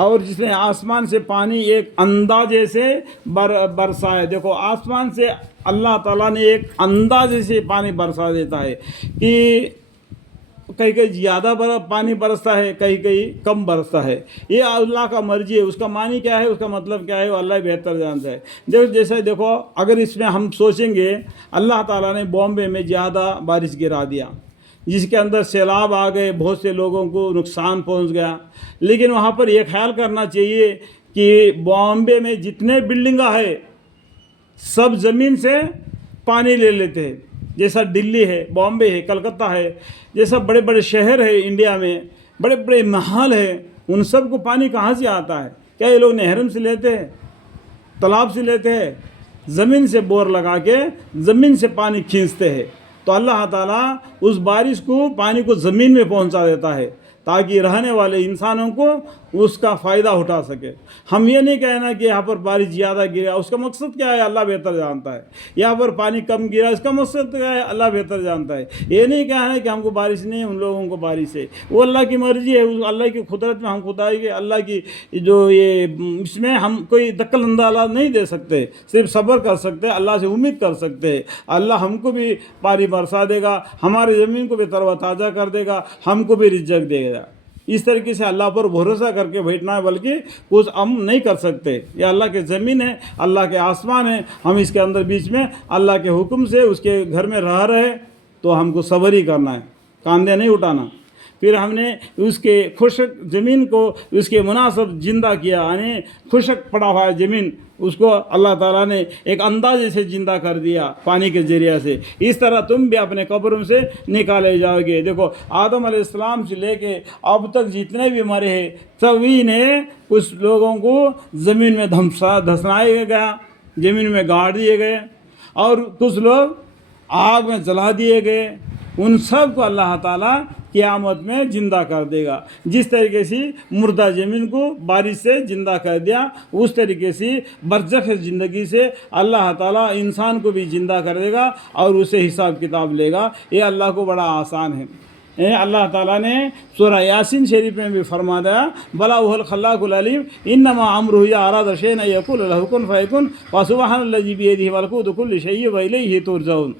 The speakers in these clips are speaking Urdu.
اور جس نے آسمان سے پانی ایک اندازے سے برسا ہے. دیکھو آسمان سے اللہ تعالیٰ نے ایک اندازے سے پانی برسا دیتا ہے کہ کہیں کہیں زیادہ پانی برستا ہے، کہیں کہیں کم برستا ہے. یہ اللہ کا مرضی ہے. اس کا معنی کیا ہے، اس کا مطلب کیا ہے، وہ اللہ بہتر جانتا ہے. جیسے دیکھو اگر اس میں ہم سوچیں گے اللہ تعالیٰ نے بامبے میں زیادہ بارش گرا دیا جس کے اندر سیلاب آ گئے، بہت سے لوگوں کو نقصان پہنچ گیا. لیکن وہاں پر یہ خیال کرنا چاہیے کہ بامبے میں جتنے بلڈنگاں ہے سب زمین سے پانی لے لیتے ہیں. جیسا دلی ہے، بامبے ہے، کلکتہ ہے، جیسا بڑے بڑے شہر ہے انڈیا میں، بڑے بڑے محل ہیں، ان سب کو پانی کہاں سے آتا ہے؟ کیا یہ لوگ نہروں سے لیتے ہیں، تالاب سے لیتے ہیں؟ زمین سے بور لگا کے زمین سے پانی کھینچتے ہیں. تو اللہ تعالیٰ اس بارش کو، پانی کو زمین میں پہنچا دیتا ہے تاکہ رہنے والے انسانوں کو اس کا فائدہ اٹھا سکے. ہم یہ نہیں کہنا کہ یہاں پر بارش زیادہ گرا، اس کا مقصد کیا ہے اللہ بہتر جانتا ہے. یہاں پر پانی کم گرا، اس کا مقصد کیا ہے اللہ بہتر جانتا ہے. یہ نہیں کہنا کہ ہم کو بارش نہیں، ان لوگوں کو بارش ہے. وہ اللہ کی مرضی ہے. اللہ کی قدرت میں ہم خدائی کے اللہ کی جو یہ اس میں ہم کوئی دخل اندازی نہیں دے سکتے، صرف صبر کر سکتے، اللہ سے امید کر سکتے ہیں. اللہ ہم کو بھی پانی برسا دے گا، ہماری زمین کو بھی تر و تازہ کر دے گا، ہم کو بھی رزق دے گا. اس طریقے سے اللہ پر بھروسہ کر کے بیٹھنا ہے، بلکہ کچھ ہم نہیں کر سکتے. یہ اللہ کے زمین ہے، اللہ کے آسمان ہے، ہم اس کے اندر بیچ میں اللہ کے حکم سے اس کے گھر میں رہ رہے تو ہم کو صبر ہی کرنا ہے، کاندھے نہیں اٹھانا. پھر ہم نے اس کے خشک زمین کو اس کے مناسب زندہ کیا، یعنی خشک پڑا ہوا ہے زمین، اس کو اللہ تعالیٰ نے ایک اندازے سے زندہ کر دیا پانی کے ذریعے سے. اس طرح تم بھی اپنے قبروں سے نکالے جاؤ گے. دیکھو آدم علیہ السلام سے لے کے اب تک جتنے بھی مرے ہیں سبھی نے کچھ لوگوں کو زمین میں دھنسائے گیا، زمین میں گاڑ دیے گئے، اور کچھ لوگ آگ میں جلا دیے گئے. ان سب کو اللہ تعالیٰ قیامت میں زندہ کر دے گا. جس طریقے سے مردہ زمین کو بارش سے زندہ کر دیا، اس طریقے سے برزخ زندگی سے اللہ تعالیٰ انسان کو بھی زندہ کر دے گا اور اسے حساب کتاب لے گا. یہ اللہ کو بڑا آسان ہے. اللہ تعالیٰ نے سورہ یاسین شریف میں بھی فرما دیا بلا وہ الخلاق العلیم انما امرہ اذا اراد شیئا ان یقول له کن فیکن وسبحان الذی بیدہ ملکوت کل شیء والیہ ترجعون.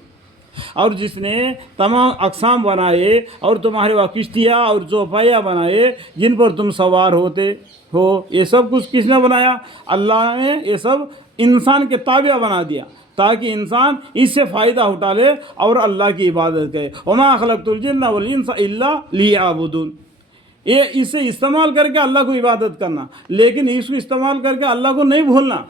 اور جس نے تمام اقسام بنائے اور تمہارے وہ کشتیاں اور چوپایاں بنائے جن پر تم سوار ہوتے ہو، یہ سب کچھ کس نے بنایا؟ اللہ نے. یہ سب انسان کے تابع بنا دیا تاکہ انسان اس سے فائدہ اٹھا لے اور اللہ کی عبادت کرے. وما خلقت الجن والانس الا لیعبدون. یہ اسے استعمال کر کے اللہ کو عبادت کرنا، لیکن اس کو استعمال کر کے اللہ کو نہیں بھولنا.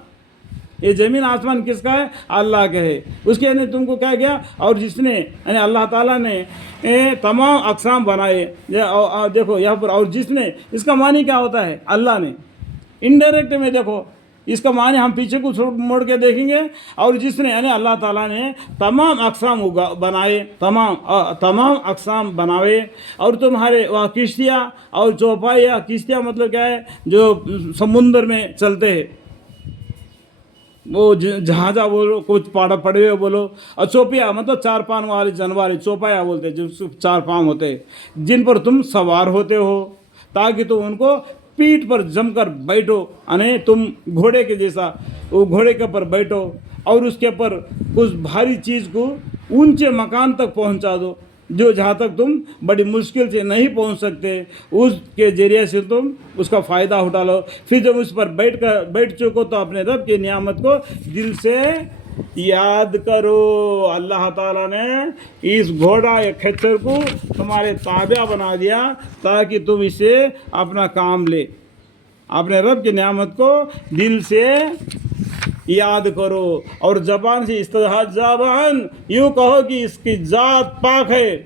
یہ زمین آسمان کس کا ہے؟ اللہ کا ہے. اس کے نے تم کو کیا کیا؟ اور جس نے یعنی اللہ تعالیٰ نے تمام اقسام بنائے. دیکھو یہاں پر اور جس نے، اس کا معنی کیا ہوتا ہے؟ اللہ نے. انڈائریکٹ میں دیکھو اس کا معنی ہم پیچھے کو موڑ کے دیکھیں گے. اور جس نے یعنی اللہ تعالیٰ نے تمام اقسام بنائے، تمام اقسام بنائے. اور تمہارے وہ کشتیاں اور چوپایاں، کشتیاں مطلب کیا ہے؟ جو سمندر میں چلتے ہیں، وہ جہازہ بولو، کچھ پڑوے بولو. اور چوپیا مطلب چار پاؤں والے جانور، چوپایا بولتے ہیں، جو چار پاؤں ہوتے ہیں جن پر تم سوار ہوتے ہو تاکہ تم ان کو پیٹھ پر جم کر بیٹھو. یعنی تم گھوڑے کے جیسا وہ گھوڑے کے اوپر بیٹھو اور اس کے اوپر کچھ بھاری چیز کو اونچے مکان تک پہنچا دو، جو جہاں تک تم بڑی مشکل سے نہیں پہنچ سکتے، اس کے ذریعے سے تم اس کا فائدہ اٹھا لو. پھر جب اس پر بیٹھ چکو تو اپنے رب کی نعمت کو دل سے یاد کرو. اللہ تعالیٰ نے اس گھوڑا یا کھچر کو تمہارے تابع بنا دیا تاکہ تم اسے اپنا کام لے. اپنے رب کی نعمت کو دل سے یاد کرو اور زبان سے زبان یوں کہو کہ اس کی ذات پاک ہے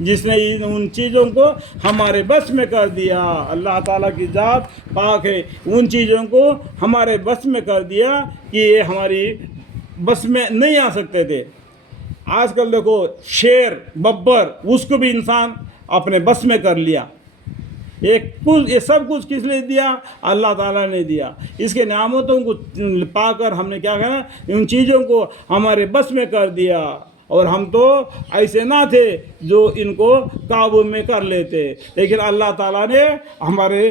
جس نے ان چیزوں کو ہمارے بس میں کر دیا. اللہ تعالیٰ کی ذات پاک ہے، ان چیزوں کو ہمارے بس میں کر دیا کہ یہ ہماری بس میں نہیں آ سکتے تھے. آج کل دیکھو شیر، ببر، اس کو بھی انسان اپنے بس میں کر لیا. یہ سب کچھ کس لیے دیا؟ اللہ تعالیٰ نے دیا. اس کے نعمتوں کو پا کر ہم نے کیا کرنا؟ ان چیزوں کو ہمارے بس میں کر دیا. اور ہم تو ایسے نہ تھے جو ان کو قابو میں کر لیتے، لیکن اللہ تعالیٰ نے ہمارے